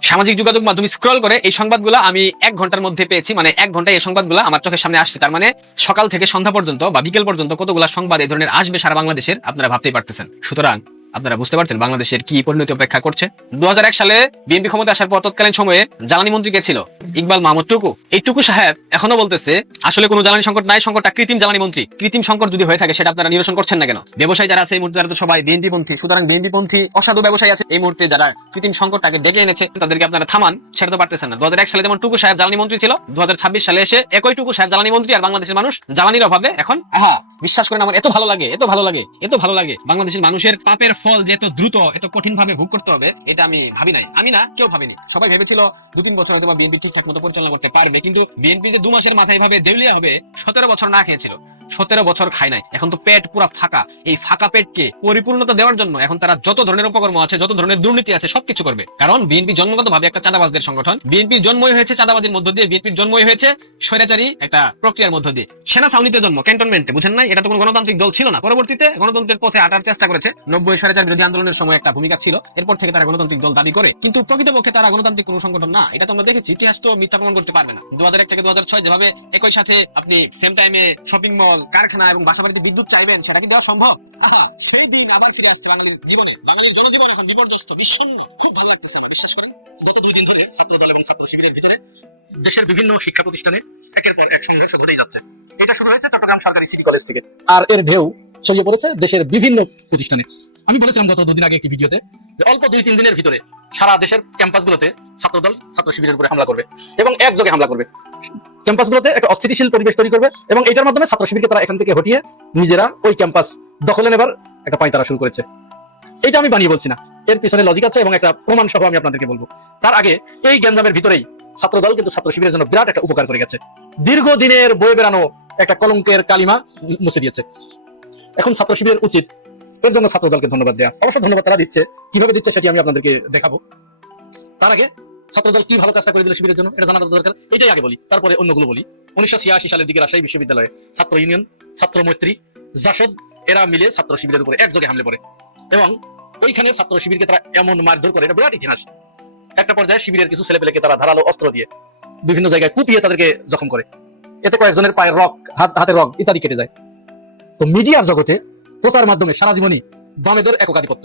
সামাজিক যোগাযোগ মাধ্যমে স্ক্রল করে এই সংবাদগুলো আমি 1 ঘন্টার মধ্যে পেয়েছি, মানে 1 ঘন্টায় এই সংবাদগুলো আমার চোখের সামনে আসছে। তার মানে সকাল থেকে সন্ধ্যা পর্যন্ত বা বিকেল পর্যন্ত কতগুলো সংবাদ এই ধরনের আসবে সারা বাংলাদেশের, আপনারা ভাবতেই পারতেছেন। সুতরাং আপনারা বুঝতে পারছেন বাংলাদেশের কি পরিণতি অপেক্ষা করছে। 2001 সালে বিএনপি ক্ষমতা আসার পর তৎকালীন সময়ে জ্বালানি মন্ত্রী কে ছিল? ইকবাল মাহমুদ টুকু। এই টুকু সাহেব এখনো বলতেছে আসলে কোনো জ্বালানি সংকট নাই, সংকটটা কৃত্রিম জ্বালানি মন্ত্রী। কৃত্রিম সংকট যদি হয়ে থাকে সেটা আপনারা নিরসন করছেন না কেন? ব্যবসায়ী যারা আছে এই মুহূর্তে তারা তো সবাই বিএনপি পন্থী, সুতরাং বিএনপি পন্থী অসাধু ব্যবসায়ী আছে এই মুহূর্তে যারা কৃত্রিম সংকটটাকে ডেকে এনেছে, তাদেরকে আপনারা থামান, সেটা তো পারতেছেন না। 2001 সালে যেমন টুকু সাহেব জ্বালানি মন্ত্রী ছিল, 2026 সালে এসে একই টুকু সাহেব জ্বালানি মন্ত্রী, আর বাংলাদেশের মানুষ জ্বালানির অভাবে এখন বিশ্বাস করেন আমার এত ভালো লাগে, এত ভালো লাগে, এত ভালো লাগে। বাংলাদেশের মানুষের পাপের ফল যে এত দ্রুত এত কঠিন ভাবে ভোগ করতে হবে এটা আমি ভাবি নাই, আমি না কেউ ভাবিনি। সবাই ভেবেছিল 2-3 বছর হয়তো বিএনপি ঠিকঠাক মতো পরিচালনা করতে পারবে, কিন্তু বিএনপি যে 2 মাসের মাথায় ভাবে দেউলিয়া হবে, 17 বছর না খেয়েছিল, 17 বছর খায় নাই, এখন তো পেট পুরো ফাঁকা। এই ফাঁকা পেটকে পরিপূর্ণতা দেওয়ার জন্য এখন তারা যত ধরনের উপকর্ম আছে, যত ধরনের দুর্নীতি আছে সবকিছু করবে। কারণ বিএনপি জন্মগত ভাবে একটা চাঁদাবাজদের সংগঠন, বিএনপির জন্মই হয়েছে চাঁদাবাজির মধ্য দিয়ে, বিএনপির জন্মই হয়েছে স্বৈরাচারী একটা প্রক্রিয়ার মধ্য দিয়ে। সেনা ছাউনিতে জন্ম, ক্যান্টনমেন্টে, বুঝেন নাই? এটা তো কোনো গণতান্ত্রিক দল ছিল না। পরবর্তীতে গণতন্ত্রের পথে হাঁটার চেষ্টা করেছে, 90 স্বৈরাচার বিরোধী আন্দোলনের সময় একটা ভূমিকা ছিল, এরপর থেকে তারা গণতান্ত্রিক দল দাবি করে, কিন্তু প্রকৃতপক্ষে তারা গণতান্ত্রিক কোনো সংগঠন না। এটা তো আমরা দেখেছি, ইতিহাস তো মিথ্যা প্রমাণ করতে পারবে না। 2001 থেকে 2006 যেভাবে একই সাথে আপনি সেম টাইমে শপিং মল, কারখানা এবং বাসাবাড়িতে বিদ্যুৎ চাইবেন, সেটা কি দেওয়া সম্ভব? সেই দিন আবার ফিরে আসছে বাঙালির জীবনে। বাঙালির জনজীবন এখন বিপর্যস্ত, নিঃসন্ন। খুব ভালো লাগতেছে আমার, বিশ্বাস করেন। গত 2 দিন ধরে ছাত্র দল এবং ছাত্র শিবিরের ভিতরে দেশের বিভিন্ন শিক্ষা প্রতিষ্ঠানে একের পর এক সংঘর্ষ ঘটেই যাচ্ছে। এটা শুরু হয়েছে চট্টগ্রাম সরকারি সিটি কলেজ থেকে, আর এর ঢেউ ছড়িয়ে পড়েছে দেশের বিভিন্ন প্রতিষ্ঠানে। আমি বলেছিলাম গত 2 দিন আগে একটি ভিডিওতে যে অল্প 2-3 দিনের ভিতরে সারা দেশের ক্যাম্পাসগুলোতে ছাত্রদল ছাত্র শিবিরের উপরে হামলা করবে এবং একযোগে হামলা করবে। ক্যাম্পাসগুলোতে একটা অস্থিতিশীল পরিবেশ তৈরি করবে এবং এটার মাধ্যমে ছাত্র শিবিরকে তারা এখান থেকে হটিয়ে নিজেরা ওই ক্যাম্পাস দখলে নেবার একটা পাঁয়তারা শুরু করেছে। এটা আমি বানিয়ে বলছি না, এর পিছনে লজিক আছে এবং একটা প্রমাণ সহ আমি আপনাদেরকে বলবো। তার আগে এই গ্যাঞ্জামের ভিতরেই ছাত্রদল কিন্তু ছাত্র শিবিরের জন্য বিরাট একটা উপকার করে গেছে। দীর্ঘদিনের বয়ে বেড়ানো একটা কলঙ্কের কালিমা মুছে দিয়েছে। এখন ছাত্র শিবিরের উচিত এর জন্য ছাত্রদলকে ধন্যবাদ দেয়া। অবশ্য ধন্যবাদ তারা দিচ্ছে, কিভাবে দিচ্ছে সেটি আমি আপনাদেরকে দেখাবো। তার আগে ছাত্রদল কি ভালো কাজটা করে দিল শিবিরের জন্য এটা জানার দরকার, এটাই আগে বলি, তারপরে অন্যগুলো বলি। 1986 সালের দিকে রাজশাহী বিশ্ববিদ্যালয়ে ছাত্র ইউনিয়ন, ছাত্র মৈত্রী, জাসদ এরা মিলে ছাত্র শিবিরের উপরে একযোগে হামলে পড়ে এবং ওইখানে ছাত্র শিবিরকে তারা এমন মারধর করে, এটা বিরাট ইতিহাস। একটা পর্যায়ে শিবিরের কিছু ছেলেপেলেকে তারা ধারালো অস্ত্র দিয়ে বিভিন্ন জায়গায় কুপিয়ে তাদেরকে জখম করে, এতে কয়েকজনের পায়ের রক, হাতের রক ইত্যাদি কেটে যায়। তো মিডিয়ার জগতে প্রচার মাধ্যমে সারা জীবনই বামেদের একক আধিপত্য।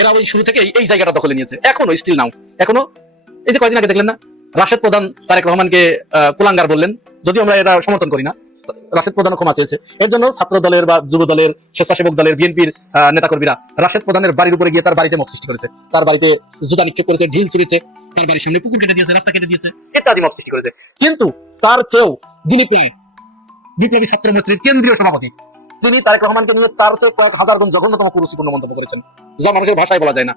এরা ওই শুরু থেকে এই জায়গাটা দখলে নিয়েছে, এখনো স্টিল নাও। এখনো এই যে কয়েকদিন আগে দেখলেন না রাশেদ প্রধান তারেক রহমানকে কুলাঙ্গার বললেন, যদিও আমরা এটা সমর্থন করি না। রাশেদ প্রধান ক্ষমা চেয়েছে, এর জন্য ছাত্র দলের বা যুব দলের, স্বেচ্ছাসেবক দলের, বিএনপির নেতাকর্মীরা রাশেদ প্রধানের বাড়ির উপরে গিয়ে তার বাড়িতে মত সৃষ্টি করেছে, তার বাড়িতে জুতা নিক্ষেপ করেছে, ঢিল ছুড়েছে, তার বাড়ির সামনে পুকুর কেটে দিয়েছে, রাস্তা কেটে দিয়েছে, ইত্যাদি মত সৃষ্টি করেছে। কিন্তু তার চেয়েও দিলীপ বিপ্লবী ছাত্র মৈত্রীর কেন্দ্রীয় সভাপতি, তিনি তারেক রহমানকে নিয়ে তার চেয়ে কয়েক হাজার গুণ জঘন্যতম কুরুচিপূর্ণ মন্তব্য করেছেন, যা মানুষের ভাষায় বলা যায় না।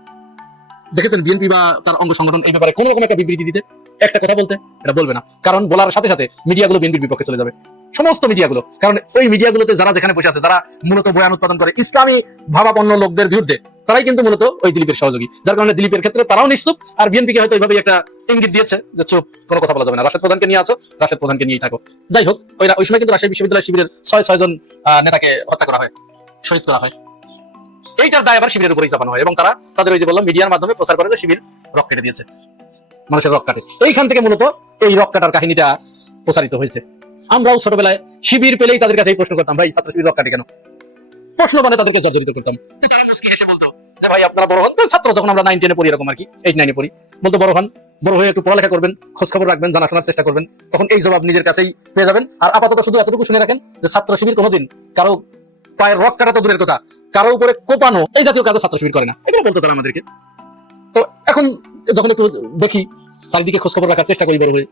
দেখেছেন বিএনপি বা তার অঙ্গ সংগঠন এই ব্যাপারে কোন রকম একটা বিবৃতি দিতে, একটা কথা বলতে, এটা বলবে না। কারণ বলার সাথে সাথে মিডিয়াগুলো বিএনপির বিপক্ষে চলে যাবে, সমস্ত মিডিয়াগুলো। কারণ ওই মিডিয়াগুলোতে যারা যেখানে বসে আছে, যারা মূলত বয়ান উৎপাদন করে ইসলামী ভাবাপন্ন লোকদের বিরুদ্ধে, তারাই কিন্তু মূলত ওই দিলীপের সহযোগী। যার কারণে দিলীপের ক্ষেত্রে তারাও নিশ্চুপ, আর বিএনপিকে হয়তো এইভাবে একটা ইঙ্গিত দিয়েছে যে চুপ, কোনো কথা বলা যাবে না, রাশেদ প্রধানকে নিয়ে আছো, রাশেদ প্রধানকে নিয়েই থাকো। যাই হোক, ওই সময় কিন্তু রাজশাহী বিশ্ববিদ্যালয় শিবিরের 6 জন নেতাকে হত্যা করা হয়, শহীদ করা হয়। এইটার দায় আবার শিবিরের উপরেই চাপানো হয় এবং তারা তাদের ওই যে বললাম মিডিয়ার মাধ্যমে প্রচার করে যে শিবির রক কেটে দিয়েছে, মানুষের রক কাটে। তো এইখান থেকে মূলত এই রক কাটার কাহিনীটা প্রচারিত হয়েছে। আমরাও ছোটবেলায় শিবির পেলেই তাদের কাছে এই প্রশ্ন করতাম, ভাই ছাত্র শিবির রক কাটে কেন? প্রশ্ন মানে তাদেরকে জর্জরিত করতাম। তারা মুস্কি হেসে বলতো যে ভাই আপনারা বড় হন, ছাত্র যখন আমরা 9-10 পড়ি এরকম আর কি, 8-9 পড়ি, বলতো বড় হন, বড় হয়ে একটু পড়ালেখা করবেন, খোঁজ খবর রাখবেন, জানাশোনার চেষ্টা করবেন, তখন এই জবাব নিজের কাছেই পেয়ে যাবেন। আর আপাতত শুধু এতটুকু শুনে রাখেন যে ছাত্র শিবির কোনোদিন কারো পায়ের রক কাটা তো দূরের কথা, কারো উপরে কোপানো এই জাতীয় কাজে ছাত্র শিবির করে না, এগুলো বলতো তারা আমাদেরকে। তো এখন যখন একটু দেখি, চারিদিকে খোঁজ খবর রাখার চেষ্টা করি, বড় হয়ে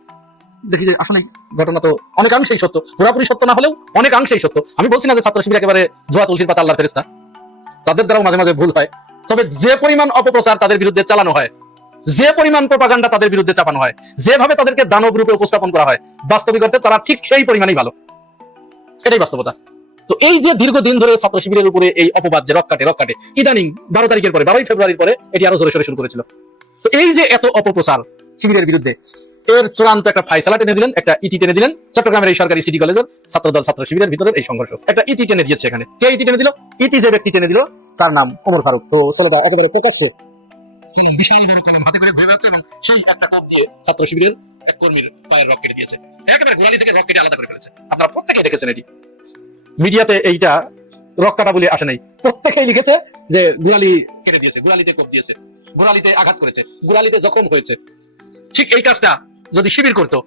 দেখি যে আসলে ঘটনা তো অনেকাংশেই সত্য, পুরোপুরি সত্য না হলেও অনেকাংশেই সত্য। আমি বলছি না যে ছাত্র শিবির একেবারে ধোয়া তুলসীর পাতা আল্লাহর ফেরেশতা, তাদের দ্বারাও মাঝে মাঝে ভুল হয়। তবে যে পরিমাণ অপপ্রচার তাদের বিরুদ্ধে চালানো হয়, যে পরিমাণ প্রপাগান্ডা তাদের বিরুদ্ধে চাপানো হয়, যেভাবে তাদেরকে দানব রূপে উপস্থাপন করা হয়, বাস্তবিকতে তারা ঠিক সেই পরিমাণই ভালো, এটাই বাস্তবতা। তো এই যে দীর্ঘদিন ধরে ছাত্র শিবিরের উপরে এই অপবাদ যে রক কাটে, ইদানিং 12 তারিখের পরে, 12 ফেব্রুয়ারির পরে এটি আরো জোরে সোরে শুরু করেছিল। তো এই যে এত অপপ্রচার শিবিরের বিরুদ্ধে, এর চূড়ান্ত একটা ফাইসালা টেনে দিলেন, একটা ইতি টেনে দিলেন চট্টগ্রামের এই সরকারি সিটি কলেজের ছাত্রদল ছাত্র শিবিরের ভিতরে এই সংঘর্ষ একটা ইতি টেনে দিয়েছে। এখানে কে ইতি টেনে দিল? ইতি যে ব্যক্তি টেনে দিল তার নাম ওমর ফারুক। তো চলো একেবারে প্রকাশ্যে বিশাল বড় কলম হাতে করে ঘুরে বেড়াচ্ছে এবং সেই একটা কাপ দিয়ে ছাত্র শিবিরের এক কর্মীর পায়ের রক কেটে দিয়েছে, একেবারে গোড়ালি থেকে রক কেটে আলাদা করে ফেলেছে। আপনারা প্রত্যেকেই দেখেছেন এটি মিডিয়াতে, এইটা রক কাটা বলে আসে নাই, প্রত্যেকেই লিখেছে যে গোড়ালি কেটে দিয়েছে, গোড়ালিতে কোপ দিয়েছে, গোড়ালিতে আঘাত করেছে, গোড়ালিতে জখম হয়েছে। ঠিক এই কাজটা যদি শিবির করতো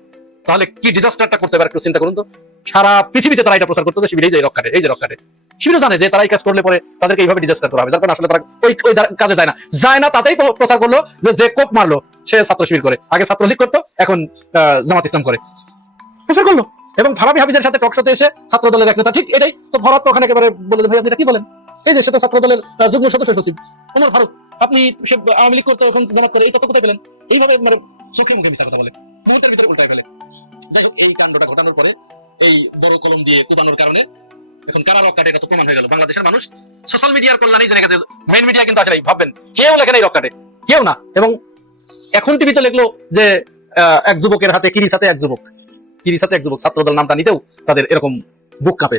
তাহলে কি ডিজাস্টারটা করতে পারে একটু চিন্তা করুন তো। সারা পৃথিবীতে তারা এটা প্রচার করতো যে শিবির এই যে রক কাটে, এই যে রক কাটে। শিবিরও জানে যে তারা এই কাজ করলে পরে তাদেরকে এইভাবে ডিজাস্টার করা হবে, যার কারণে আসলে তারা ওই কাজে যায় না, তাতেই প্রচার করলো যে কোপ মারলো সে ছাত্র শিবির করে, আগে ছাত্রলীগ করতো এখন জামাত ইসলাম করে, প্রচার করলো। এবং ফারাবি হাফিজের সাথে টকশোতে এসে ছাত্র দলের এক নেতা, ঠিক এটাই তো ভরত তো ওখানে একেবারে বলে, ভাই আপনি এটা কি বলেন, এই যে সে তো ছাত্র দলের যুগ্ম সদস্য সচিব ওমর ফারুক, আপনি সে আওয়ামী লীগ করতো এখন জামাত করে, এই তথ্য কোথায় পেলেন? এইভাবে মানে চোখে মুখে মিশা কথা বলে, মুহূর্তের ভিতরে উল্টায় ফেলে। যাই হোক, এই কাণ্ডটা ঘটানোর পরে এই বড় কলম দিয়ে কুবানোর কারণে এখন কারা রক কাটে এটা তো প্রমাণ হয়ে গেল। বাংলাদেশের মানুষ সোশ্যাল মিডিয়ার কল্যাণেই জেনে গেছে, মেইন মিডিয়া কিন্তু আসলে ভাববেন কেউ লেখে নাই রক কাটে, কেউ না। এবং এখন টিভিতে লিখলো যে এক যুবকের হাতে কিরিস হাতে এক যুবক, কিরিস হাতে এক যুবক, ছাত্রদল নামটা নিতেও তাদের এরকম বুক কাঁপে,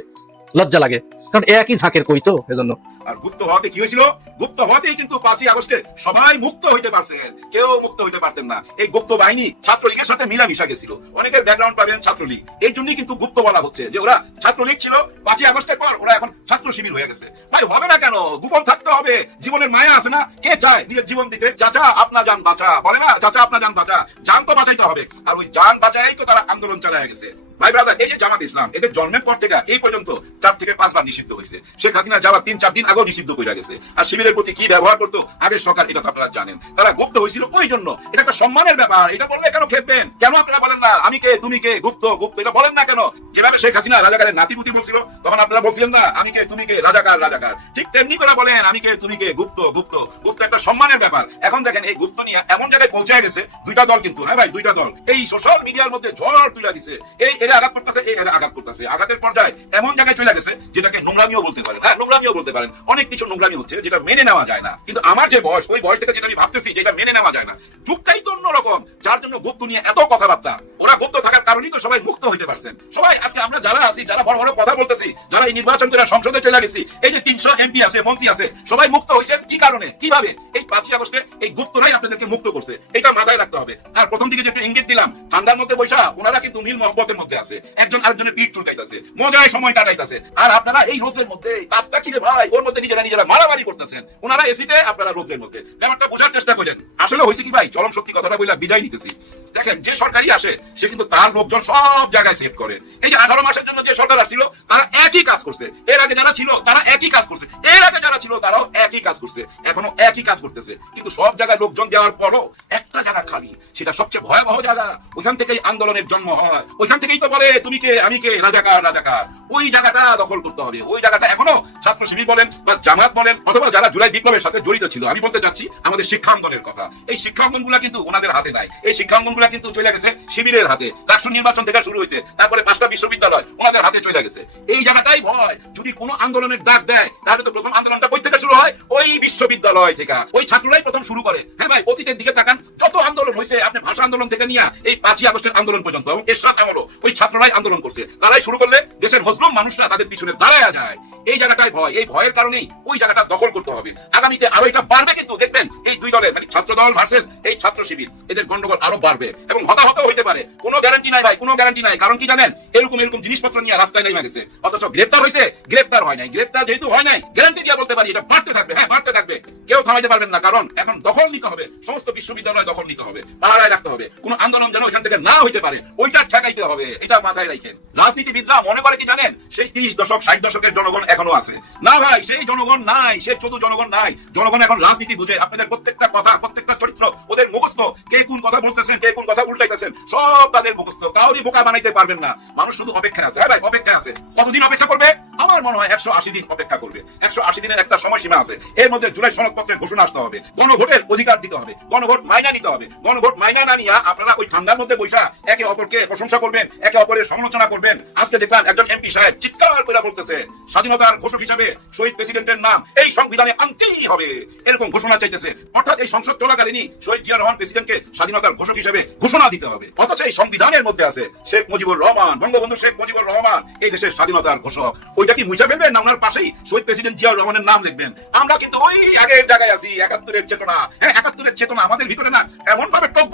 লজ্জা লাগে, কারণ একই ঝাঁকের কই তো, এজন্য। আর গুপ্ত হওয়াতে কি হয়েছিল? গুপ্ত হওয়াতেই কিন্তু 5ই আগস্টে সবাই মুক্ত হইতে পারছেন, কেউ মুক্ত হইতে পারতেন না। এই গুপ্ত বাহিনী ছাত্রলীগের সাথে মিলামিশা গেছিল, অনেকের ব্যাকগ্রাউন্ড পাবেন ছাত্রলীগ, এই জন্যই কিন্তু গুপ্ত বলা হচ্ছে যে ওরা ছাত্রলীগ ছিল, 5ই আগস্টের পর ওরা এখন ছাত্র শিবির হয়ে গেছে। ভাই হবে না কেন? গোপন থাকতে হবে, জীবনের মায়া আছে না, কে চায় নিজের জীবন দিতে? চাচা আপনা জান বাঁচা বলে না, চাচা আপনা জান বাঁচা, জান তো বাঁচাইতে হবে, আর ওই জান বাঁচাই তো তারা আন্দোলন চালায় গেছে। ভাই ব্রাদার, এই যে জামাত ইসলাম, এদের জন্মের পর থেকে এই পর্যন্ত 4 থেকে 5 বার নিষিদ্ধ হয়েছে। শেখ হাসিনা যাওয়ার 3-4 দিন আগেও নিষিদ্ধ করে গেছে। আর শিবিরের প্রতি কি ব্যবহার করতো আগের সরকার, এটা তো আপনারা জানেন। তারা গুপ্ত হয়েছিল ওই জন্য, এটা একটা সম্মানের ব্যাপার। এটা বললে কেন খেপবেন? কেন আপনারা বলেন না আমি কে তুমি কে, গুপ্ত গুপ্ত, এটা বলেন না কেন? যেভাবে শেখ হাসিনা রাজাকারের নাতিপুতি বলছিল, তখন আপনারা বলছিলেন না আমি কে তুমি কে, রাজাকার রাজাকার, ঠিক তেমনি করে বলেন আমি কে তুমি কে, গুপ্ত গুপ্ত। গুপ্ত একটা সম্মানের ব্যাপার। এখন দেখেন এই গুপ্ত নিয়ে এমন জায়গায় পৌঁছে গেছে, দুইটা দল কিন্তু, হ্যাঁ ভাই দুইটা দল এই সোশ্যাল মিডিয়ার মধ্যে ঝড় তুলে দিছে, এই এরা আঘাত করতেছে, এই এরা আঘাত করতেছে, আঘাতের পর্যায়ে এমন জায়গায় চলে গেছে যেটাকে নোংরামিও বলতে পারেন। হ্যাঁ নোংরামিও বলতে পারেন, অনেক কিছু নোংরামি হচ্ছে যেটা মেনে নেওয়া যায় না। কিন্তু আমার যে বয়স, ওই বয়স থেকে যেটা আমি ভাবতেছি যেটা মেনে নেওয়া যায় না, যুগটাই তো অন্যরকম, যার জন্য গুপ্ত নিয়ে এত কথাবার্তা। ওরা গুপ্ত থাকার কারণেই তো সবাই মুক্ত হইতে পারছেন। সবাই আজকে আমরা যারা আছি, যারা বড় বড় কথা বলতেছি, যারা এই নির্বাচন করে সংসদে চলে গেছি, এই যে 300 এমপি আছে, মন্ত্রী আছে, সবাই মুক্ত হয়েছেন কি কারণে, কিভাবে? এই 5ই আগস্টে এই গুপ্তরাই আপনাদেরকে মুক্ত করছে, এটা মাথায় রাখতে হবে। আর প্রথম দিকে যে একটু ইঙ্গিত দিলাম, ঠান্ডার মধ্যে বৈশা ওনারা কিন্তু মিল মহব্বতের মধ্যে আছে, একজন আরেকজনের পিঠ চুলকাইতেছে, মজায় সময় কাটাইতেছে। আর আপনারা এই রোদের মধ্যে তাপটা কি রে ভাই, ওর মধ্যে নিজেরা মারামারি করতেছেন, ওনারা এসিতে, আপনারা রোদের মধ্যে। ব্যাপারটা বোঝার চেষ্টা করেন। আসলে হয়েছে কি ভাই, চরম সত্যি কথাটা বলে বিদায় নিতেছি। দেখেন যে সরকারই আসে সে কিন্তু তার লোকজন সব জায়গায় সেভ করে। এই যে 18 মাসের জন্য যে সরকার আসছিল তারা একই কাজ করছে, এর আগে যারা ছিল তারা একই কাজ করছে, এর আগে যারা ছিল তারাও একই কাজ করছে, এখনো একই কাজ করতেছে। কিন্তু সব জায়গায় লোকজন দেওয়ার পরও একটা জায়গা খালি, সেটা সবচেয়ে ভয়াবহ জায়গা, ওইখান থেকেই আন্দোলনের জন্ম হয়, ওইখান থেকেই তো বলে তুমি কে আমি কে, রাজাকার রাজাকার। ওই জায়গাটা দখল করতে হবে। ওই জায়গাটা এখনো ছাত্র শিবির বলেন বা জামাত বলেন অথবা যারা জুলাই বিপ্লবের সাথে জড়িত ছিল, আমি বলতে চাচ্ছি আমাদের শিক্ষাঙ্গনের কথা। এই শিক্ষাঙ্গনগুলা কিন্তু ওনাদের হাতে নাই, এই শিক্ষাঙ্গনগুলা কিন্তু চলে গেছে শিবিরের হাতে। রাষ্ট্র নির্বাচন থেকে শুরু হয়েছে, তারপরে 5টা বিশ্ববিদ্যালয় ওনাদের হাতে চলে গেছে। এই জায়গাটাই ভয়, যদি কোনো আন্দোলনের ডাক দেয় তাহলে তো প্রথম আন্দোলনটা কই থেকে শুরু হয়? ওই বিশ্ববিদ্যালয় থেকে, ওই ছাত্ররাই প্রথম শুরু করে। হ্যাঁ ভাই, অতীতের দিকে তাকান, যত আন্দোলন হয়েছে, আপনি ভাষা আন্দোলন থেকে নিয়ে এই 5ই আগস্টের আন্দোলন পর্যন্ত, এর সাথে আমলও ওই ছাত্ররাই আন্দোলন করছে। তারাই শুরু করলে দেশের মজলুম মানুষরা তাদের পিছনে দাঁড়ায়া যায়। এই জায়গাটাই ভয়, এই ভয়ের কারণেই ওই জায়গাটা দখল করতে হবে। আগামীতে আরো এটা বাড়বে, কিন্তু দেখবেন এই দুই দলের মানে ছাত্র দল ভার্সেস এই ছাত্র শিবির, এদের গন্ডগোল আরো বাড়বে এবং হতাহত হইতে পারে। কোনো গ্যারান্টি নাই ভাই, কোনো গ্যারান্টি নাই। কারণ কি জানেন, এরকম জিনিসপত্র নিয়ে রাস্তায় নেমে গেছে, অথচ গ্রেপ্তার হয়েছে, গ্রেপ্তার হয় নাই। গ্রেপ্তার যেহেতু হয় নাই, গ্যারান্টি দিয়ে বলতে পারি এটা বাড়তে থাকবে। হ্যাঁ বাড়তে থাকবে, কেউ থামাইতে পারবেন না। কারণ এখন দখল নিতে হবে, সমস্ত বিশ্ববিদ্যালয় দখল নিতে হবে, পাহারায় রাখতে হবে, কোনো আন্দোলন যেন এখান থেকে না হইতে পারে ওইটা ঠেকাইতে হবে। এটা মাথায় রাখেন। রাজনীতিবিদরা মনে করে কি জানেন, সেই 30 দশক 60 দশকের জনগণ এখনো আছে। না ভাই, সেই জনগণ নাই, সেই চতুর জনগণ নাই। জনগণ এখন রাজনীতি বুঝে। আপনাদের প্রত্যেকটা কথা, প্রত্যেকটা চরিত্র ওদের মুখস্থ। কে কোন কথা বলতেছেন, কে কোন কথা উল্টাইতেছেন, সব তাদের মুখস্থ। কাউরি বোকা বানাইতে পারবেন না। মানুষ শুধু অপেক্ষা আছে। হ্যাঁ ভাই, অপেক্ষা আছে। কতদিন অপেক্ষা করবে? আমার মনে হয় 180 দিন অপেক্ষা করবে। 180 দিনের একটা সময়সীমা আছে, এর মধ্যে জুলাই সনদপত্রের ঘোষণা আসতে হবে, গণভোটের অধিকার দিতে হবে, গণভোট মাইনা নিতে হবে। গণভোট মাইনা না নিয়ে আপনারা ওই ঠান্ডার মধ্যে বৈশা একে অপরকে প্রশংসা করবেন, একে অপরের সমালোচনা করবেন। আজকে দেখলাম একজন এমপি সাহেব চিৎকার করে বলতেছে স্বাধীনতার ঘোষক হিসেবে শহীদ প্রেসিডেন্টের নাম এই সংবিধানে আনতেই হবে, এরকম ঘোষণা চাইতেছে। অর্থাৎ এই সংসদ চলাকালীনই শহীদ জিয়া রহমান প্রেসিডেন্টকে স্বাধীনতার ঘোষক হিসেবে ঘোষণা দিতে হবে। অথচ এই সংবিধানের মধ্যে আছে শেখ মুজিবুর রহমান, বঙ্গবন্ধু শেখ মুজিবুর রহমান এই দেশের স্বাধীনতার ঘোষক। ওইটা এটা কি মুছে ফেলবেন না ওনার পাশেই শহীদ প্রেসিডেন্ট জিয়াউর রহমানের নাম লিখবেন? আমরা কিন্তু ওই আগের জায়গায় আছি, 71-এর চেতনা। হ্যাঁ, 71-এর চেতনা আমাদের ভিতরে না এমন ভাবে টক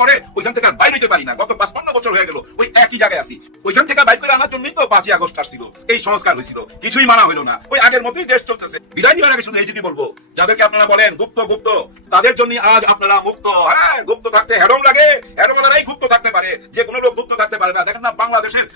করে ওইখান থেকে আর বাইরে হতে পারি না। গত 55 বছর হয়ে গেল ওই একই জায়গায় আছি। ওইখান থেকে বাইর করে আনার জন্যই তো 5ই আগস্ট আসছিল, এই সংস্কার হয়েছিল। কিছুই মানা হইলো না, ওই আগের মতোই দেশ চলতেছে। বিদায় নেওয়ার আগে শুধু এইটুকুই বলবো, যাদেরকে আপনারা বলেন গুপ্ত গুপ্ত, তাদের জন্য আজ আপনারা মুক্ত। হ্যাঁ, গুপ্ত থাকতে হেরম লাগে, হেরমওয়ালারাই গুপ্ত থাকতে পারে, যে কোনো লোক গুপ্ত থাকতে পারে না। দেখেন না বাংলাদেশের